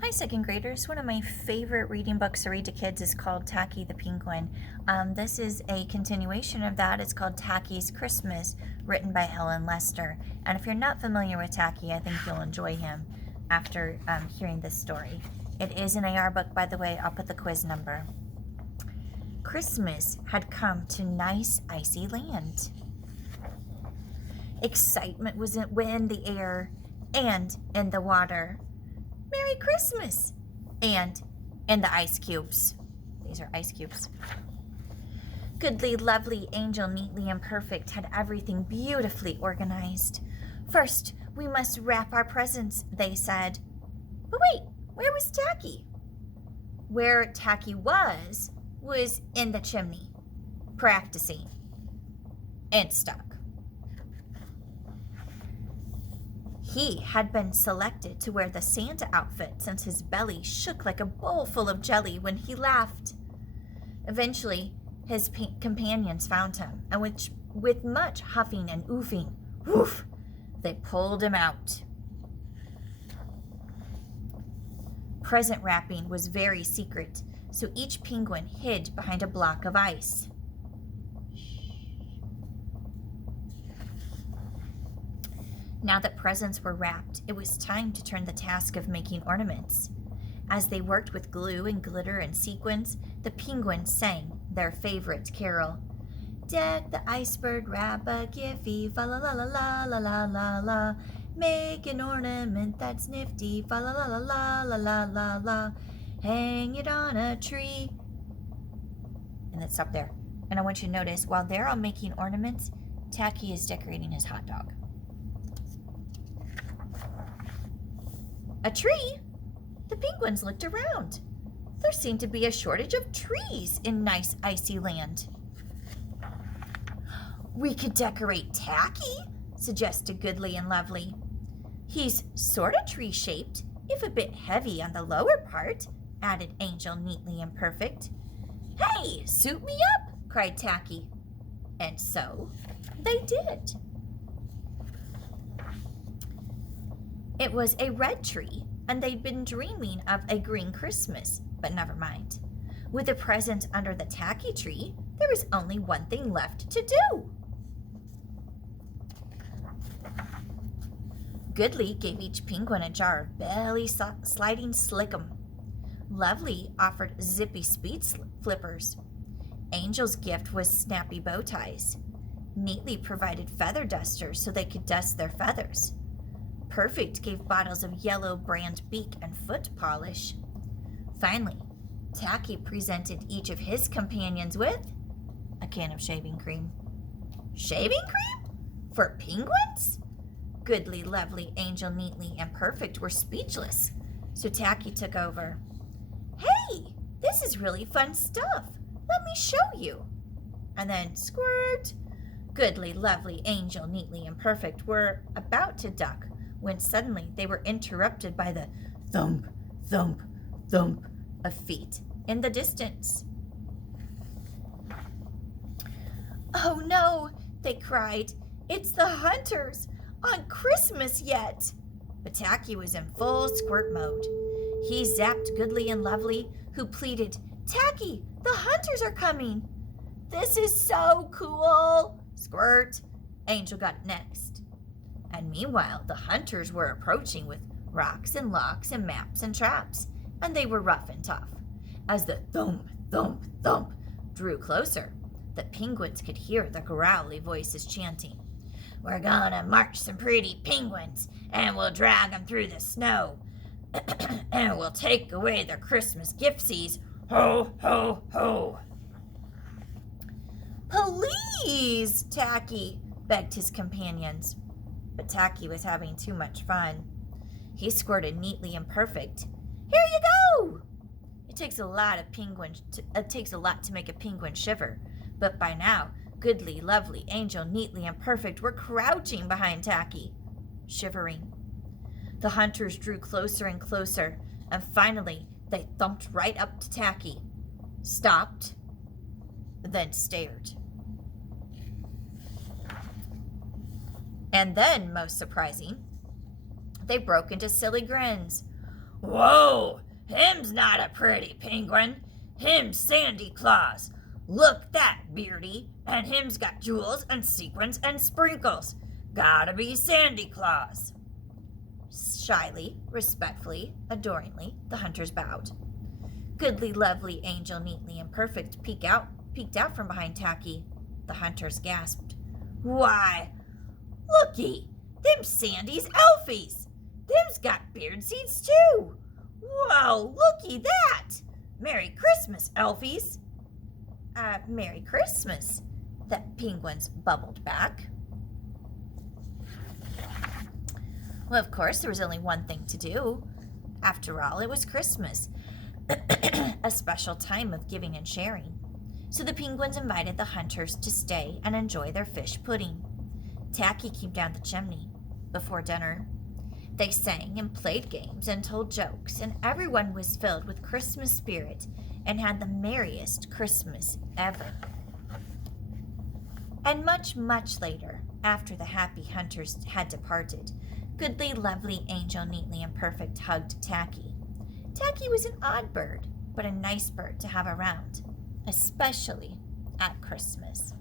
Hi, second graders. One of my favorite reading books to read to kids is called Tacky the Penguin. This is a continuation of that. It's called Tacky's Christmas, written by Helen Lester. And if you're not familiar with Tacky, I think you'll enjoy him after hearing this story. It is an AR book, by the way. I'll put the quiz number. Christmas had come to nice, icy land. Excitement was in the air and in the water. Merry Christmas! And in the ice cubes. These are ice cubes. Goodly, lovely, angel, neatly and perfect had everything beautifully organized. First, we must wrap our presents, they said. But wait, where was Tacky? Where Tacky was in the chimney, practicing, and stuck. He had been selected to wear the Santa outfit since his belly shook like a bowl full of jelly when he laughed. Eventually, his companions found him, and with much huffing and oofing, woof, they pulled him out. Present wrapping was very secret, so each penguin hid behind a block of ice. Now that presents were wrapped, it was time to turn the task of making ornaments. As they worked with glue and glitter and sequins, the penguins sang their favorite carol. Deck the iceberg, wrap a giffy, fa la la la la la la la la. Make an ornament that's nifty, fa la la la la la la la la. Hang it on a tree. And let's stop there. And I want you to notice, while they're all making ornaments, Tacky is decorating his hot dog. A tree? The penguins looked around. There seemed to be a shortage of trees in nice icy land. We could decorate Tacky, suggested Goodly and Lovely. He's sort of tree-shaped, if a bit heavy on the lower part, added Angel, neatly and perfect. Hey, suit me up, cried Tacky. And so they did. It was a red tree, and they'd been dreaming of a green Christmas, but never mind. With a present under the Tacky tree, there was only one thing left to do. Goodly gave each penguin a jar of belly-sliding slickum. Lovely offered zippy speed flippers. Angel's gift was snappy bow ties. Neatly provided feather dusters so they could dust their feathers. Perfect gave bottles of yellow brand beak and foot polish. Finally, Tacky presented each of his companions with a can of shaving cream. Shaving cream? For penguins? Goodly, Lovely, Angel, Neatly, and Perfect were speechless, so Tacky took over. Hey, this is really fun stuff. Let me show you. And then squirt. Goodly, Lovely, Angel, Neatly, and Perfect were about to duck when suddenly they were interrupted by the thump, thump, thump of feet in the distance. Oh no, they cried. It's the hunters, on Christmas yet. But Tacky was in full squirt mode. He zapped Goodly and Lovely, who pleaded, Tacky, the hunters are coming. This is so cool. Squirt. Angel got next. And meanwhile, the hunters were approaching with rocks and locks and maps and traps, and they were rough and tough. As the thump, thump, thump drew closer, the penguins could hear the growly voices chanting, We're gonna march some pretty penguins, and we'll drag them through the snow, and we'll take away their Christmas giftsies. Ho, ho, ho. Please, Tacky, begged his companions. But Tacky was having too much fun. He squirted neatly and perfect. Here you go! It takes a lot to make a penguin shiver, but by now, Goodly, Lovely, Angel, Neatly, and Perfect were crouching behind Tacky, shivering. The hunters drew closer and closer, and finally they thumped right up to Tacky, stopped, then stared. And then, most surprising, they broke into silly grins. Whoa, him's not a pretty penguin. Him's Sandy Claus. Look that, Beardy, and him's got jewels and sequins and sprinkles. Gotta be Sandy Claus. Shyly, respectfully, adoringly, the hunters bowed. Goodly, lovely, angel, neatly and perfect peeked out from behind Tacky. The hunters gasped. Why, looky, them's Sandy's elfies. Them's got beard seeds too. Whoa, looky that. Merry Christmas, elfies. Merry Christmas, the penguins bubbled back. Well, of course, there was only one thing to do. After all, it was Christmas, a special time of giving and sharing. So the penguins invited the hunters to stay and enjoy their fish pudding. Tacky came down the chimney before dinner. They sang and played games and told jokes, and everyone was filled with Christmas spirit and had the merriest Christmas ever. And much, much later, after the happy hunters had departed, Goodly, lovely, angel, neatly and perfect hugged Tacky. Tacky was an odd bird, but a nice bird to have around, especially at Christmas.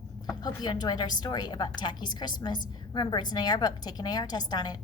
Hope you enjoyed our story about Tacky's Christmas. Remember, it's an AR book. Take an AR test on it.